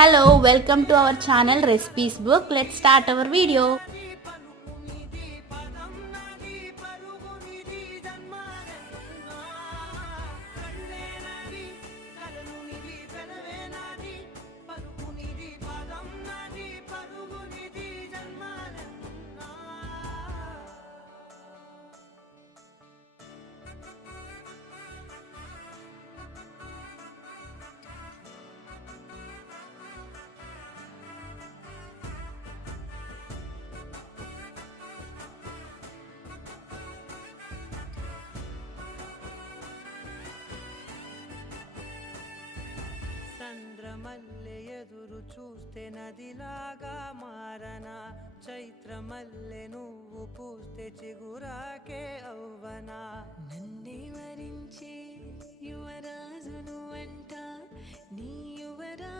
Hello, welcome to our channel Recipes Book. Let's start our video. చంద్రమల్లె ఎదురు చూస్తే నదిలాగా మారనా, చైత్రమల్లె నువ్వు పూస్తే చిగురాకే అవ్వనా. నన్నే వరించి యువరాజును అంట నీ యువరా